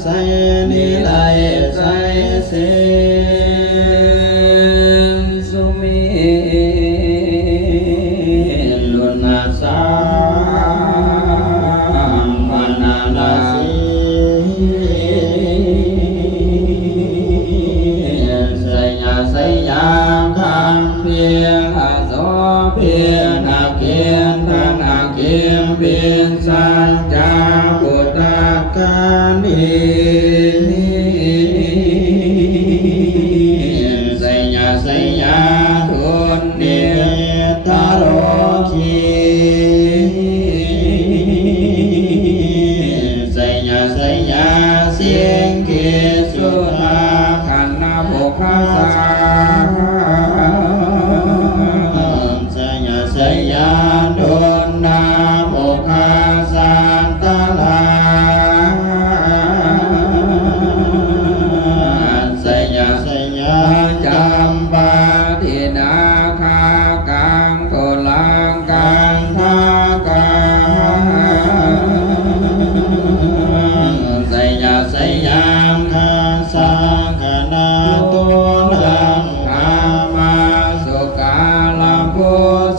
ไสนิไลไสเสสุมิลุนาสาปนาลาสีสยาสยามคัมเพียงอาโสเพียงอาเกียนทันอาเกียนเพียงสัจจาปุตตะกานิสยาสยาทุนเนตโรคีสยาสยาเสียงเกสุราขันนาโภคาสาสยาสยาโดนนาโภคาสันตลาสยาสยาจำปาทินาคากังโกลังกันทากังสยาสยามคาสังคนาตุลังอามาสุกาลัมโพ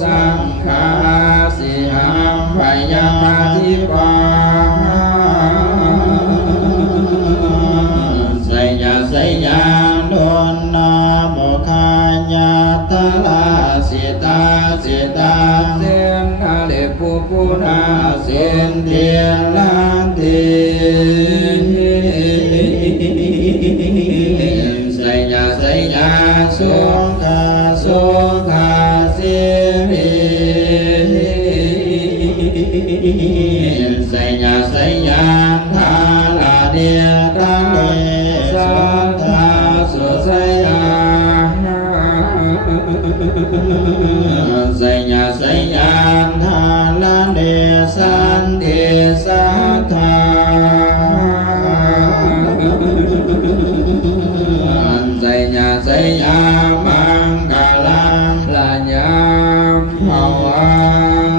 สังฆาสิหังพยาธิปาสยาสยามโดนนาโมคายาตลาสิตาสิตาเสียงนาเลปุปุนาเสียงเทียนลานเทีสยาสยาสุขาสุขาสิวิสยาสยาทาลาเดียตังเอสัทธาสุสยาสยาสยาทาลาเดสันติสัทธาสยาสยามังกาลังลายามภวัง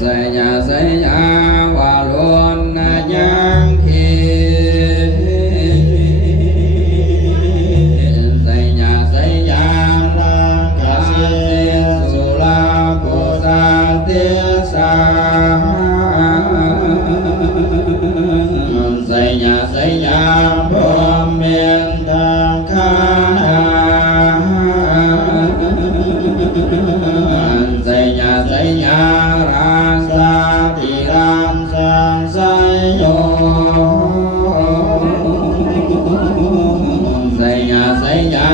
สยาสยาวาโลนายังคีสยาสยาลังกาเสสุลาปุตตะเตสาสยาสยาพรหมเมนทังคานาสยาสยาราสาธิรันสังสยโยสยาสยา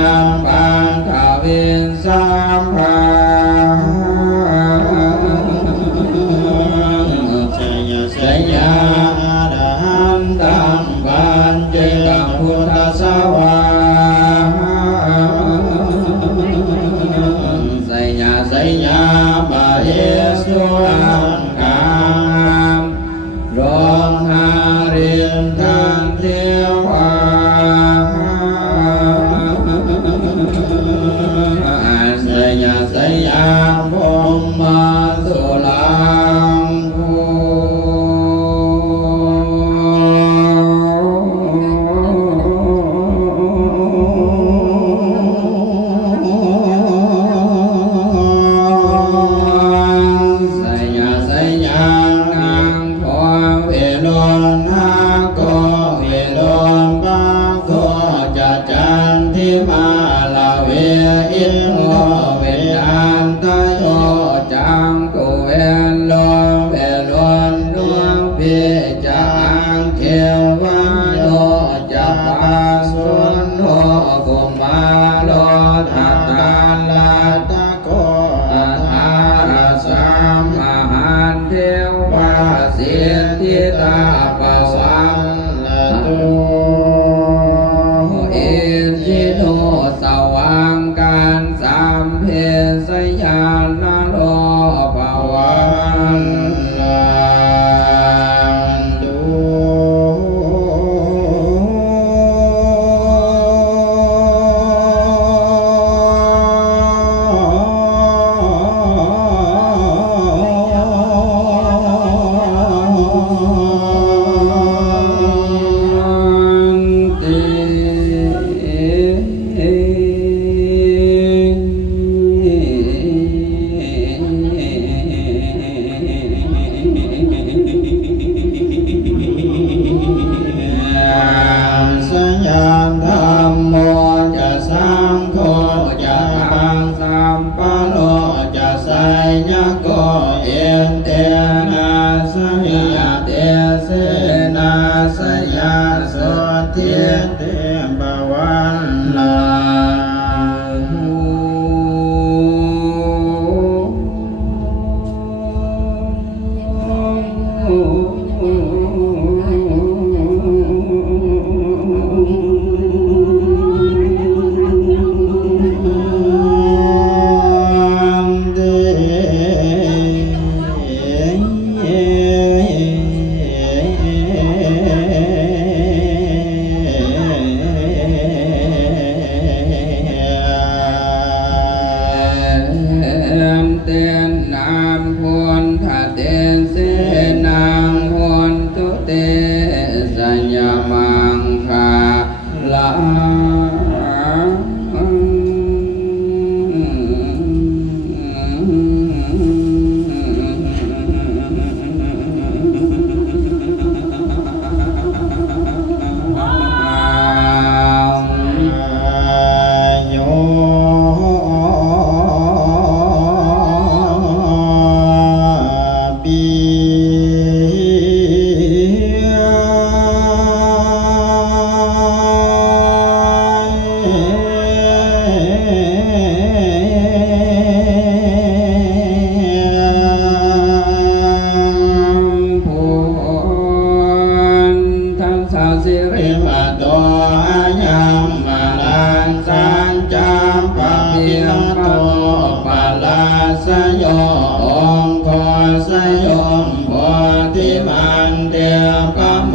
ปังคาวินสัมภาสยาสยาอรหันตังปัญเจกพุทธสวาสยาสยาบาเอสุรังกามรองหาเรียนทางเทวาสยาสยาพรหมสุลังคูสยาสยานังโพเวโลนาโกเวโลปะโคจัจจันทิมาลาเวอิโลเวดันตโยจังกุเวนโลเวโลนดวงพิจังเขวะโยจัปปาสุนโนกุมาโลทัตตาลาตะโกอัฏฐารสัมมาหันเทวาสิทธิตาปะสัมละตุ อิสิโนสวังกันสัมเพสยานาโลภวันลัน สัญญาธรรมโมจะสังโฆจะหังสัมปันโนจะไสยโกเอเตนะสัญญาเตเสนาสัญญาโสทิเตบวันลาเตียนนามพวนขาเตนเสนางพวนตุเตสัญญามังคาลาสิริมาโตอายัมมาลันสังจามปะเพียงโตปะลาสโยองคสโยมโพธิมันเตียกโม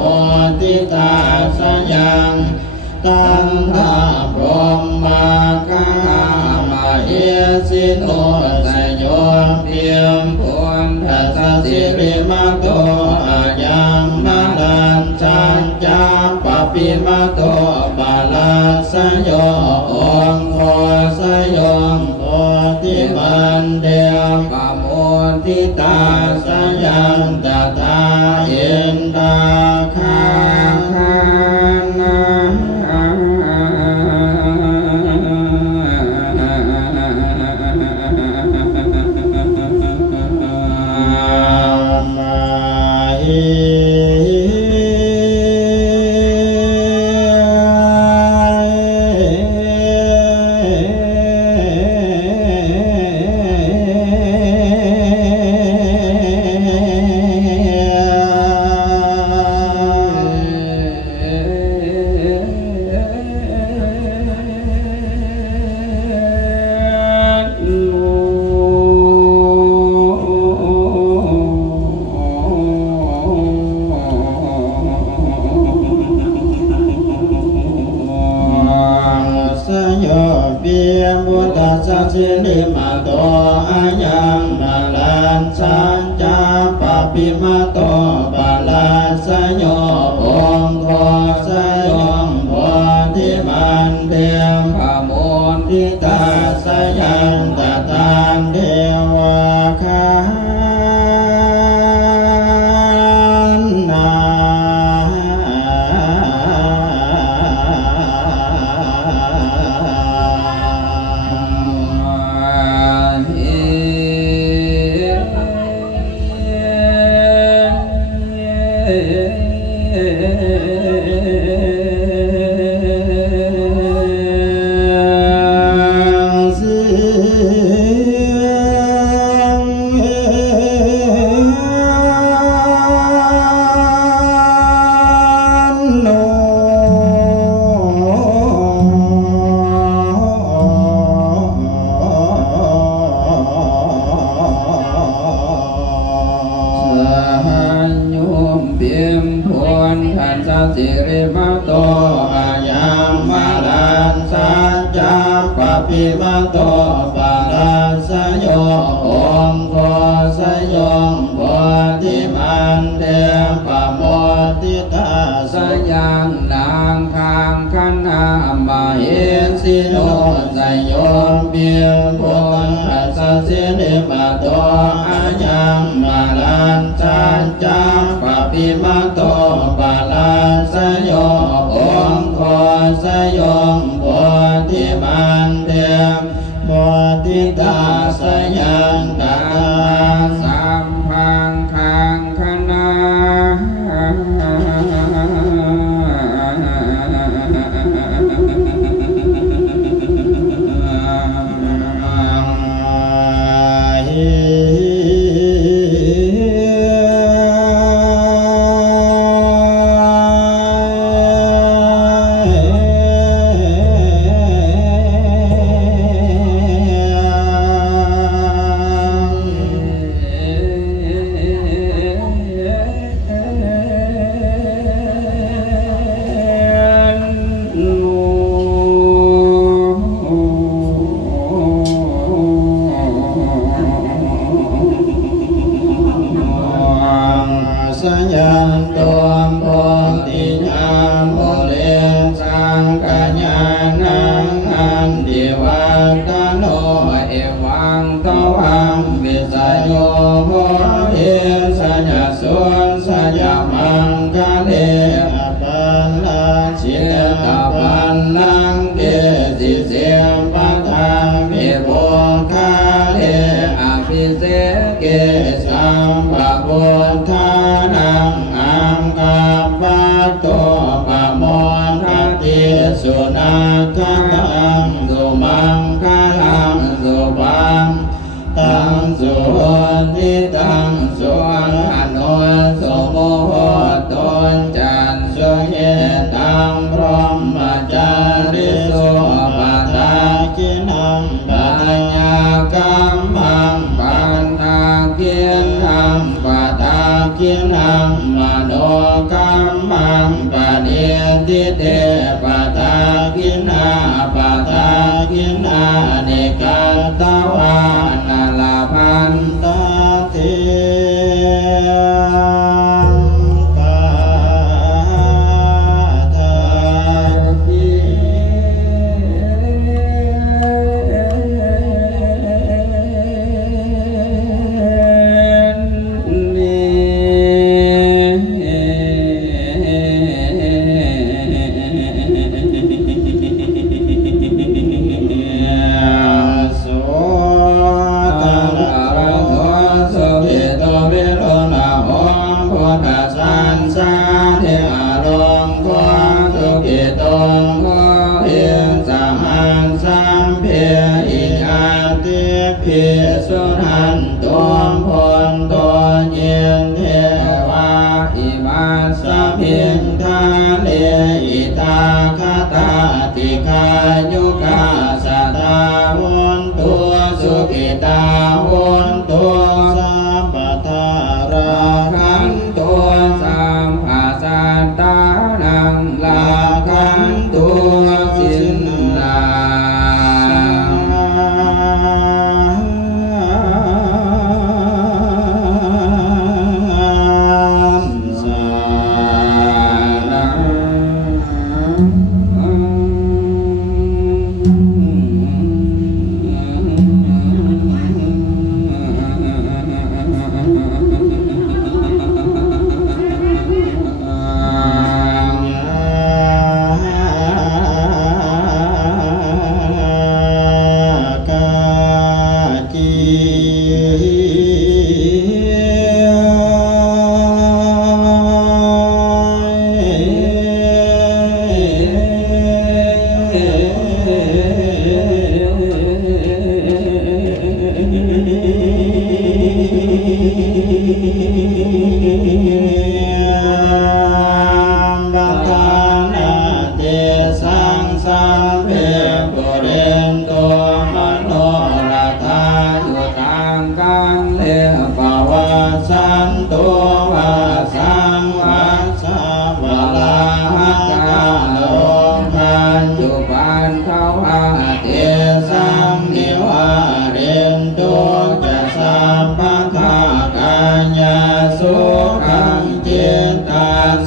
ติตาสยังตังทาพรหมาคามาเอสิโนสโยมเพียงพวนทัสสิริมาโตอายัมมาลันสังจามปะปิมาโตปาลาสโยองโคสโยมโพธิมันเดียปะโมทิตาสยังตถาเอินตาคานาสิริมาโตอายังมาลันสังจาปะปิมาโตปะลาสโยองโคสโยมโพธิมันเดียมพะโมทิตาสยังตถาเทวะคานาสิริมาโตอายังมาลันสังจาปะปิมาโตปะลาสโยองโคสโยมโพธิมันเดปะโม ติตาสยังนางทางคันนามาเอสิโนสยมเบียบุญอัสสะเนปะโตอายังมาลันจันจังปะปิมาโตปะลันสยโองคอสยมบุติมันเดียมบุติตาสยังตาสัมพังคังคณาสยันตัวโพธิญาณโมเลสังกัญญาณังอันติวัตโนเอวังตวังวิสโยโหเอสัญญาสุนสัญญามังคะเลอปันลาชิตาปันลังเกสิเสมปะทามิโภคาเลอภิเสเกสัมปะพุทธานังอังคาปัตโตปะโมทัตติสุนาคังสุมังคลังสุปังตังสุทิตังสุอนุสุโมโหตุนจันสุเยตังพรหมจาริสุปตาคินังปัญญากัมมังปันทาคินังปตาคินังมโนกัมมังปะเนติเตปตาคินาปตาคินาเนกัตตวานาลาพันตาเทปาทาคิสุนันตัวพลตัวเย็นเทวาอิมาสพินทาเลอิตาคตาติกายุกาสตาหุนตัวสุขิตาหุนตัวสัมปทาราคันตัวสัมภาสัตตานังลาคันตัวสินลา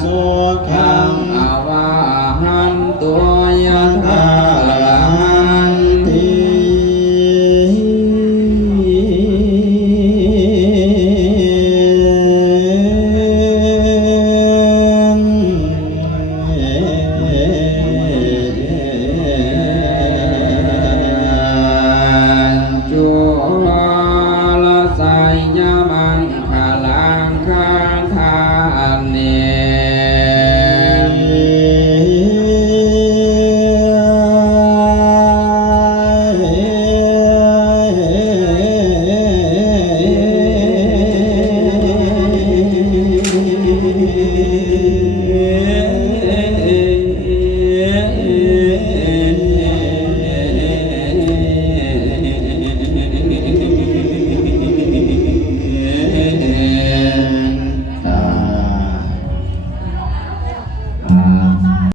สุขา